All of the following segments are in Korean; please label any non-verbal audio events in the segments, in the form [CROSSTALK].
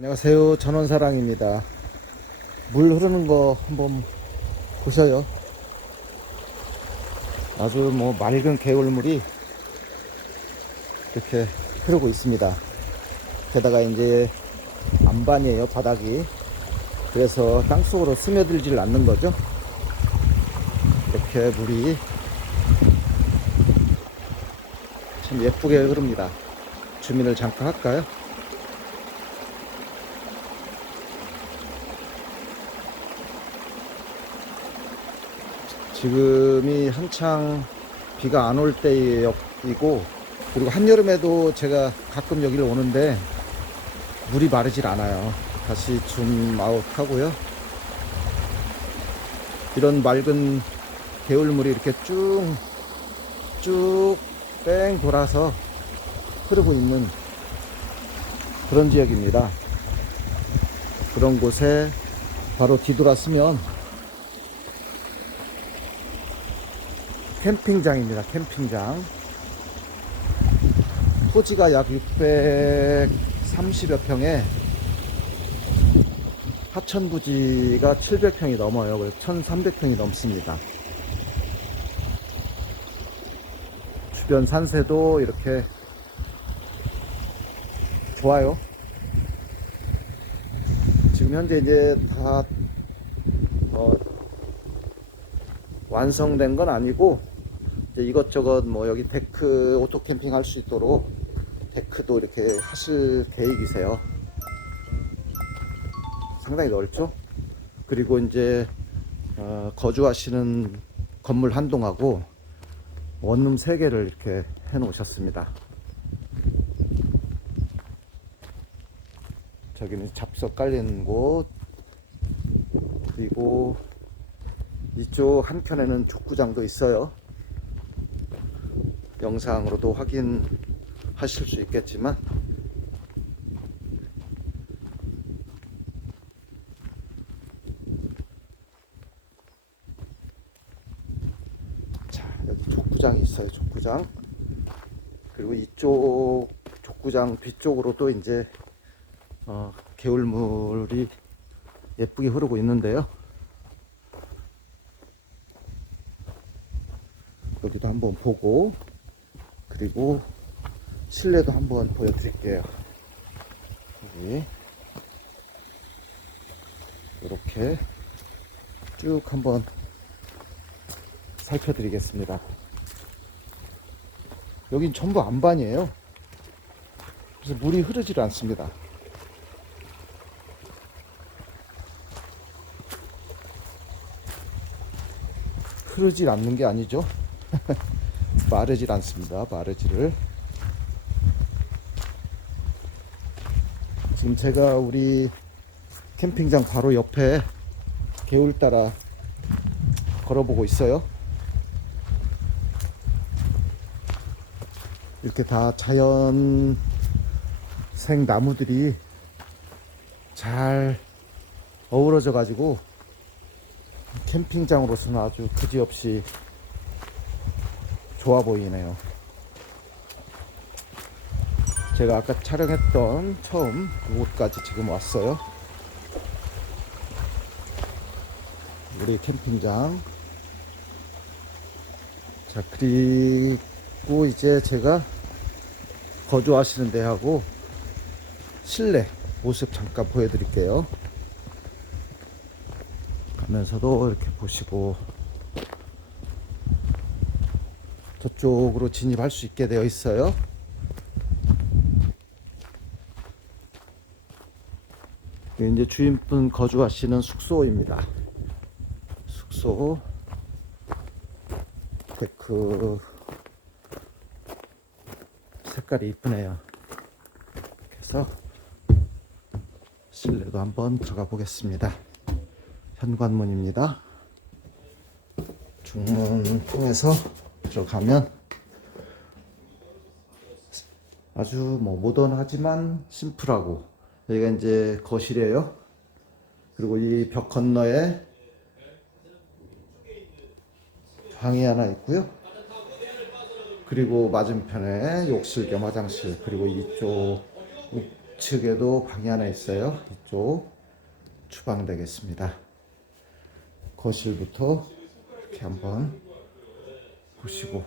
안녕하세요. 전원사랑입니다. 물 흐르는 거 한번 보셔요. 아주 뭐 맑은 개울물이 이렇게 흐르고 있습니다. 게다가 이제 안반이에요, 바닥이. 그래서 땅속으로 스며들질 않는 거죠. 이렇게 물이 참 예쁘게 흐릅니다. 주민을 잠깐 할까요? 지금이 한창 비가 안 올 때이고 그리고 한여름에도 제가 가끔 여기를 오는데 물이 마르질 않아요. 다시 줌 아웃 하고요. 이런 맑은 개울물이 이렇게 쭉, 쭉, 뺑 돌아서 흐르고 있는 그런 지역입니다. 그런 곳에 바로 뒤돌았으면 캠핑장입니다. 캠핑장. 토지가 약 630여 평에 하천 부지가 700평이 넘어요. 그래서 1300평이 넘습니다. 주변 산세도 이렇게 좋아요. 지금 현재 이제 다 어, 완성된 건 아니고 이것저것 뭐 여기 데크 오토 캠핑 할 수 있도록 데크도 이렇게 하실 계획이세요. 상당히 넓죠? 그리고 이제 어, 거주하시는 건물 한 동하고 원룸 세 개를 이렇게 해 놓으셨습니다. 저기는 잡석 깔린 곳 그리고 이쪽 한켠에는 족구장도 있어요. 영상으로도 확인하실 수 있겠지만 자 여기 족구장이 있어요. 족구장 그리고 이쪽 족구장 뒤쪽으로도 이제 어, 개울물이 예쁘게 흐르고 있는데요. 여기도 한번 보고 그리고 실내도 한번 보여드릴게요. 여기 이렇게 쭉 한번 살펴드리겠습니다. 여긴 전부 안반이에요. 그래서 물이 흐르질 않습니다. 흐르질 않는 게 아니죠. [LAUGHS] 마르질 않습니다. 마르지를. 지금 제가 우리 캠핑장 바로 옆에 개울 따라 걸어보고 있어요. 이렇게 다 자연 생 나무들이 잘 어우러져 가지고 캠핑장으로서는 아주 그지없이 좋아 보이네요. 제가 아까 촬영했던 처음 그곳까지 지금 왔어요. 우리 캠핑장. 자, 그리고 이제 제가 거주하시는 데하고 실내 모습 잠깐 보여드릴게요. 가면서도 이렇게 보시고 저쪽으로 진입할 수 있게 되어 있어요. 이제 주인분 거주하시는 숙소입니다. 숙소 데크 색깔이 이쁘네요. 그래서 실내도 한번 들어가 보겠습니다. 현관문입니다. 중문 통해서 들어가면 아주 뭐 모던하지만 심플하고 여기가 이제 거실이에요. 그리고 이 벽 건너에 방이 하나 있고요. 그리고 맞은편에 욕실 겸 화장실 그리고 이쪽 우측에도 방이 하나 있어요. 이쪽 주방 되겠습니다. 거실부터 이렇게 한번 보시고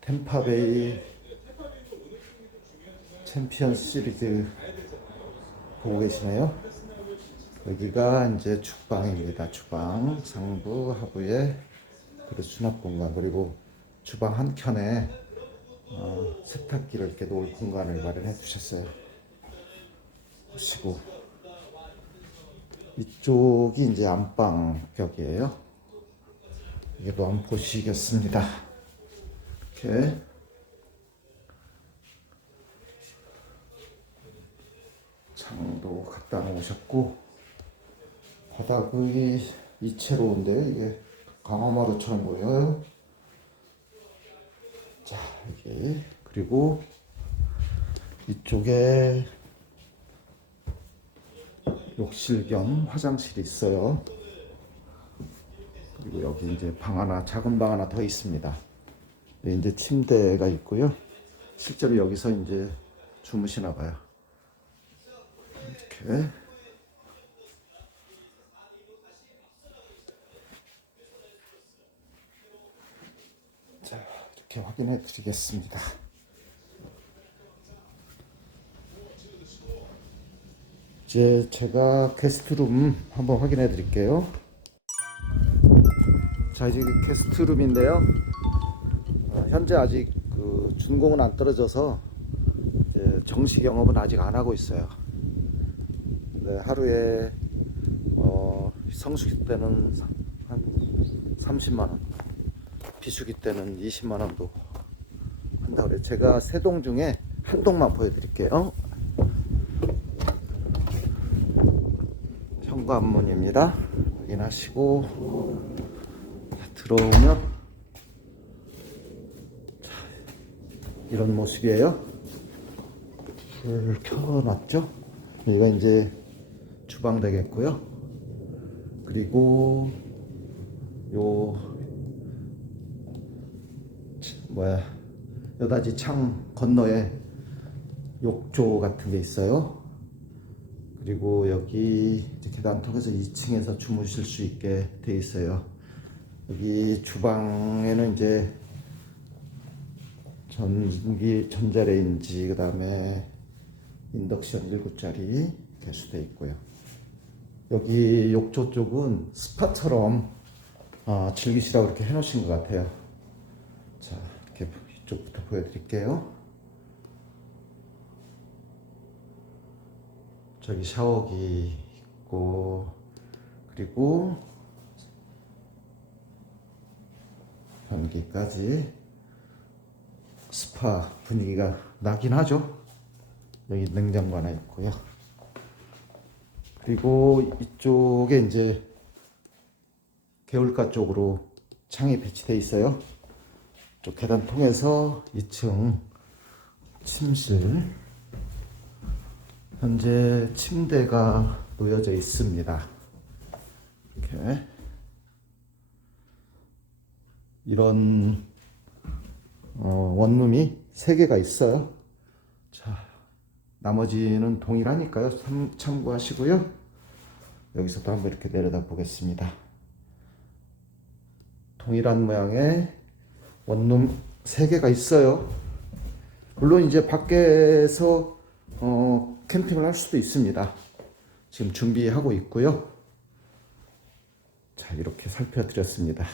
템파베이 챔피언스 시리즈 보고 계시네요. 여기가 이제 주방입니다. 주방 상부 하부에 그리고 수납 공간 그리고 주방 한 켠에 어, 세탁기를 이렇게 놓을 공간을 마련해 주셨어요. 보시고 이쪽이 이제 안방 벽이에요. 이게도 한번 보시겠습니다. 이렇게 창도 갖다 놓으셨고 바닥이 이채로운데 이게 강화마루처럼 보여요. 자 여기 그리고 이쪽에 욕실 겸 화장실이 있어요. 그리고 여기 이제 방 하나 작은 방 하나 더 있습니다. 여기 이제 침대가 있고요. 실제로 여기서 이제 주무시나 봐요. 이렇게 자 이렇게 확인해 드리겠습니다. 이제 제가 게스트룸 한번 확인해 드릴게요. 자 이제 그 게스트룸인데요. 어, 현재 아직 그 준공은 안 떨어져서 정식 영업은 아직 안 하고 있어요. 네, 하루에 어, 성수기 때는 한 30만 원, 비수기 때는 20만 원도 한다 그래. 제가 세 동 중에 한 동만 보여드릴게요. 현관문입니다. 확인하시고 자, 들어오면 자, 이런 모습이에요. 불 켜놨죠? 여기가 이제 주방 되겠고요. 그리고 요 치- 뭐야 여다지 창 건너에 욕조 같은 게 있어요. 그리고 여기 계단 통해서 2층에서 주무실 수 있게 돼 있어요. 여기 주방에는 이제 전기 전자레인지 그다음에 인덕션 1구짜리 개수돼 있고요. 여기 욕조 쪽은 스파처럼 아, 즐기시라고 이렇게 해놓으신 것 같아요. 자, 쪽부터 보여드릴게요. 저기 샤워기 있고 그리고 변기까지 스파 분위기가 나긴 하죠. 여기 냉장고 하나 있고요. 그리고 이쪽에 이제 개울가 쪽으로 창이 배치돼 있어요. 쪽 계단 통해서 2층 침실 현재 침대가 놓여져 있습니다. 이렇게 이런 어, 원룸이 세 개가 있어요. 자, 나머지는 동일하니까요. 참, 참고하시고요. 여기서도 한번 이렇게 내려다 보겠습니다. 동일한 모양의 원룸 세 개가 있어요. 물론 이제 밖에서 어, 캠핑을 할 수도 있습니다. 지금 준비하고 있고요. 자, 이렇게 살펴드렸습니다.